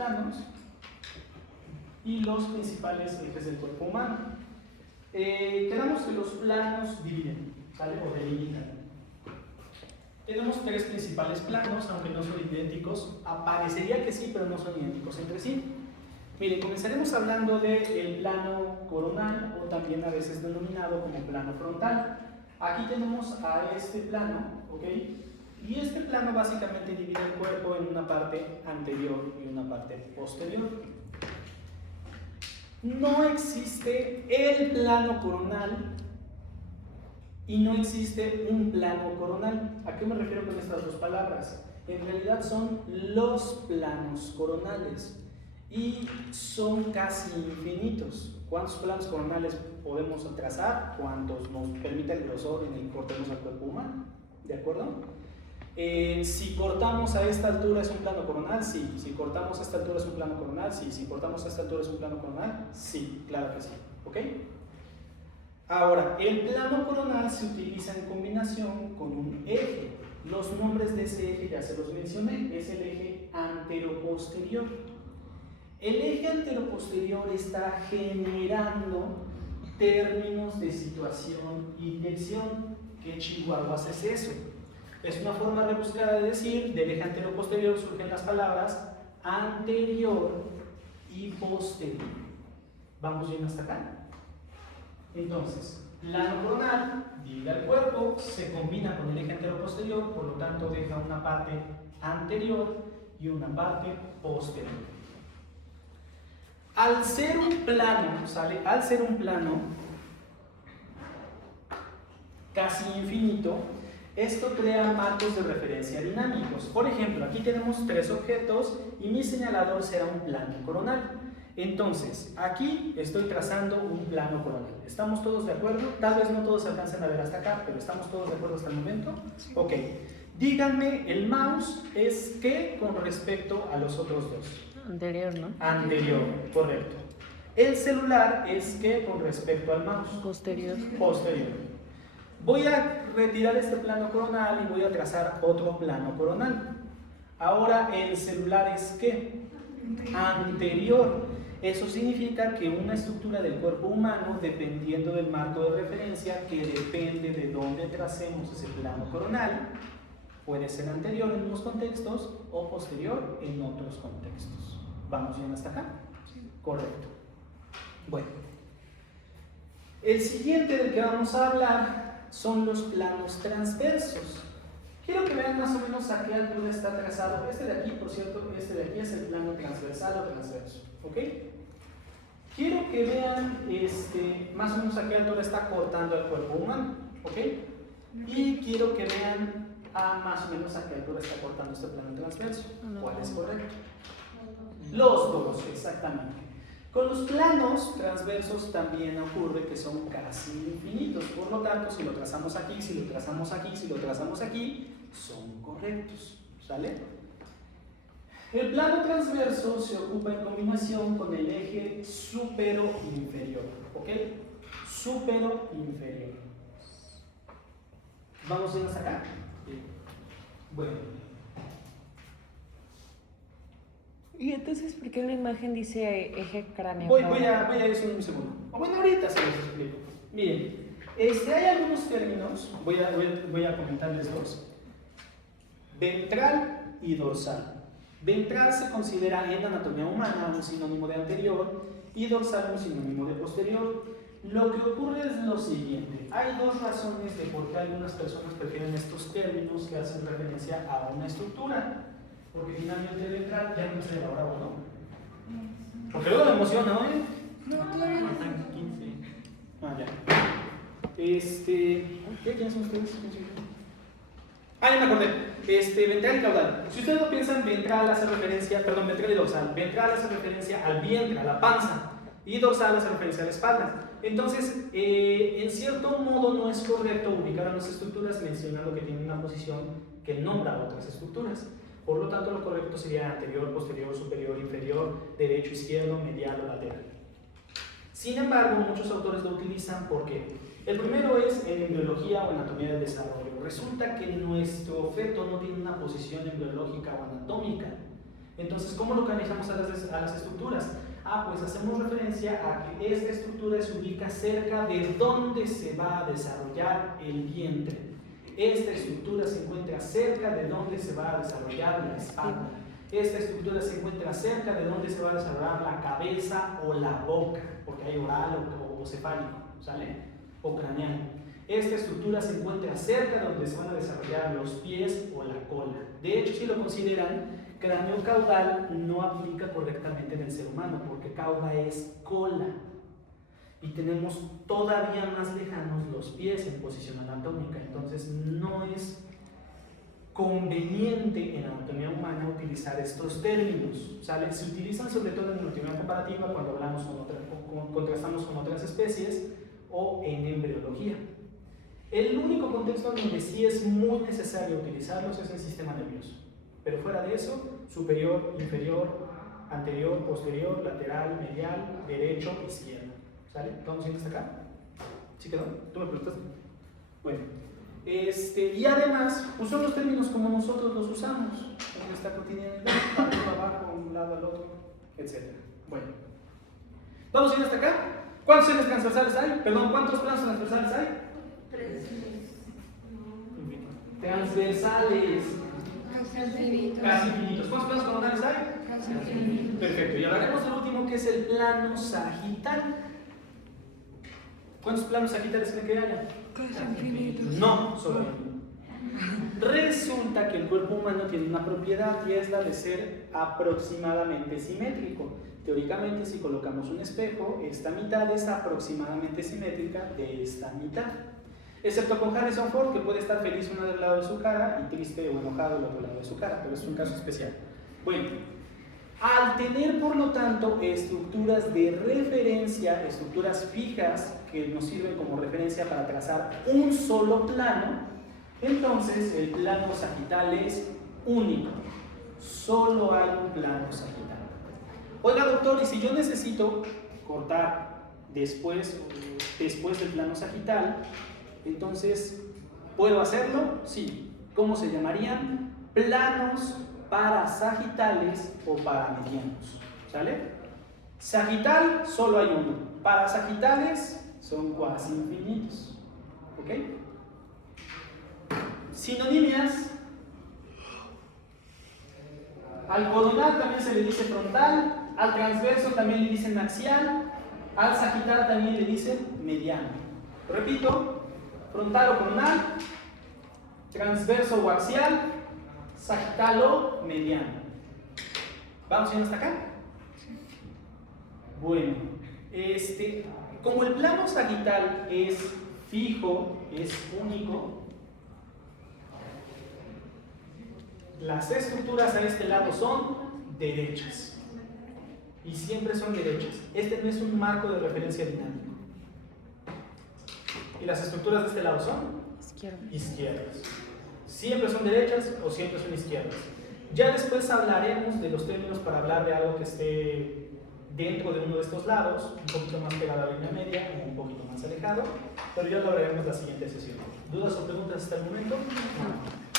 planos y los principales ejes del cuerpo humano. Quedamos que los planos dividen, ¿sale? O delimitan. Tenemos tres principales planos, aunque no son idénticos. Parecería que sí, pero no son idénticos entre sí. Miren, comenzaremos hablando del plano coronal, o también a veces denominado como plano frontal. Aquí tenemos a este plano, ¿ok? Y este plano básicamente divide el cuerpo en una parte anterior y una parte posterior. No existe el plano coronal y no existe un plano coronal. ¿A qué me refiero con estas dos palabras? En realidad son los planos coronales y son casi infinitos. ¿Cuántos planos coronales podemos trazar? ¿Cuántos nos permite el grosor en el que cortemos al cuerpo humano? ¿De acuerdo? Si cortamos a esta altura es un plano coronal, sí. Si cortamos a esta altura es un plano coronal, sí. Si cortamos a esta altura es un plano coronal, sí. Claro que sí. ¿Ok? Ahora, el plano coronal se utiliza en combinación con un eje. Los nombres de ese eje ya se los mencioné. Es el eje anteroposterior. El eje anteroposterior está generando términos de situación y dirección. ¿Qué chihuahuas es eso? Es una forma rebuscada de decir, del eje anteroposterior surgen las palabras anterior y posterior. ¿Vamos bien hasta acá? Entonces, plano coronal divide el cuerpo, se combina con el eje anteroposterior, por lo tanto deja una parte anterior y una parte posterior. Al ser un plano, ¿sale? Al ser un plano casi infinito, esto crea marcos de referencia dinámicos. Por ejemplo, aquí tenemos tres objetos y mi señalador será un plano coronal. Entonces, aquí estoy trazando un plano coronal. ¿Estamos todos de acuerdo? Tal vez no todos se alcancen a ver hasta acá, pero ¿estamos todos de acuerdo hasta el momento? Sí. Ok. Díganme, ¿el mouse es qué con respecto a los otros dos? Anterior, ¿no? Anterior, correcto. El celular es qué con respecto al mouse? Posterior. Posterior. Voy a retirar este plano coronal y voy a trazar otro plano coronal. Ahora el celular es ¿qué? Anterior. Eso significa que una estructura del cuerpo humano, dependiendo del marco de referencia, que depende de dónde tracemos ese plano coronal, puede ser anterior en unos contextos o posterior en otros contextos. ¿Vamos bien hasta acá? Correcto. Bueno, el siguiente del que vamos a hablar son los planos transversos. Quiero que vean más o menos a qué altura está trazado. Este de aquí, por cierto, este de aquí es el plano transversal o transverso. ¿Ok? Quiero que vean más o menos a qué altura está cortando el cuerpo humano. ¿Ok? Y quiero que vean más o menos a qué altura está cortando este plano transverso. ¿Cuál es correcto? Los dos, exactamente. Con los planos transversos también ocurre que son casi infinitos, por lo tanto, si lo trazamos aquí, si lo trazamos aquí, si lo trazamos aquí, son correctos, ¿sale? El plano transverso se ocupa en combinación con el eje supero-inferior, ¿ok? Supero-inferior. ¿Vamos bien hasta acá? Bueno. ¿Y entonces por qué en la imagen dice eje cráneo? Voy a eso en un segundo. O bueno, ahorita se los explico. Miren, hay algunos términos, voy a comentarles dos. Ventral y dorsal. Ventral se considera en anatomía humana un sinónimo de anterior y dorsal un sinónimo de posterior. Lo que ocurre es lo siguiente. Hay dos razones de por qué algunas personas prefieren estos términos que hacen referencia a una estructura. Porque finalmente el ventral ya no se ahora, ¿no? Porque luego me emociona, ¿no? No, todavía no. 15. Ah, ya. ¿Qué? ¿Quiénes son ustedes? Ah, ya me acordé. Ventral y caudal. Si ustedes lo piensan, ventral hace referencia, ventral y dorsal. Ventral hace referencia al vientre, a la panza. Y dorsal hace referencia a la espalda. Entonces, en cierto modo no es correcto ubicar a las estructuras mencionando que tienen una posición que nombra a otras estructuras. Por lo tanto, lo correcto sería anterior, posterior, superior, inferior, derecho, izquierdo, medial o lateral. Sin embargo, muchos autores lo utilizan porque el primero es en embriología o anatomía del desarrollo. Resulta que nuestro feto no tiene una posición embriológica o anatómica. Entonces, ¿cómo localizamos a las estructuras? Pues hacemos referencia a que esta estructura se ubica cerca de donde se va a desarrollar el vientre. Esta estructura se encuentra cerca de donde se va a desarrollar la espalda. Esta estructura se encuentra cerca de donde se va a desarrollar la cabeza o la boca, porque hay oral o cefálico, ¿sale? O craneal. Esta estructura se encuentra cerca de donde se van a desarrollar los pies o la cola. De hecho, si lo consideran, cráneo-caudal no aplica correctamente en el ser humano, porque cauda es cola. Y tenemos todavía más lejanos los pies en posición anatómica. Entonces, no es conveniente en anatomía humana utilizar estos términos, ¿sale? Se utilizan sobre todo en anatomía comparativa cuando hablamos contrastamos con otras especies o en embriología. El único contexto donde sí es muy necesario utilizarlos es en el sistema nervioso, pero fuera de eso, superior, inferior, anterior, posterior, lateral, medial, derecho, izquierdo, ¿sale? ¿Vamos bien hasta acá? ¿Sí quedó? ¿Tú me preguntaste? Bueno. Y además, pues son los términos como nosotros los usamos en nuestra cotidianidad, arriba, abajo, un lado al otro, etc. Bueno, ¿vamos bien hasta acá? ¿Cuántos ejes transversales hay? Perdón, ¿cuántos planos transversales hay? 3. Transversales. Casi infinitos. ¿Cuántos planos coronales hay? Casi infinitos. Perfecto, y hablaremos del último que es el plano sagital. ¿Cuántos planos sagitales creen que haya? Casi infinitos. No, solo hay uno. Resulta que el cuerpo humano tiene una propiedad y es la de ser aproximadamente simétrico. Teóricamente, si colocamos un espejo, esta mitad es aproximadamente simétrica de esta mitad. Excepto con Harrison Ford, que puede estar feliz uno del lado de su cara y triste o enojado del otro lado de su cara, pero es un caso especial. Bueno, al tener por lo tanto estructuras de referencia, estructuras fijas que nos sirven como referencia para trazar un solo plano, entonces el plano sagital es único. Solo hay un plano sagital. Oiga, doctor, y si yo necesito cortar después del plano sagital, entonces, ¿puedo hacerlo? Sí. ¿Cómo se llamarían? Planos parasagitales o paramedianos. ¿Sale? Sagital, solo hay uno. Parasagitales son cuasi infinitos. ¿Ok? Sinonimias. Al coronal también se le dice frontal, al transverso también le dicen axial, al sagital también le dicen mediano. Repito, frontal o coronal, transverso o axial, sagital o mediano. ¿Vamos bien hasta acá? Bueno, como el plano sagital es fijo, es único, las estructuras a este lado son derechas. Y siempre son derechas. Este no es un marco de referencia dinámico. ¿Y las estructuras de este lado son? Izquierdas. Siempre son derechas o siempre son izquierdas. Ya después hablaremos de los términos para hablar de algo que esté dentro de uno de estos lados, un poquito más pegado a la línea media o un poquito más alejado, pero ya lo hablaremos en la siguiente sesión. ¿Dudas o preguntas hasta el momento? No.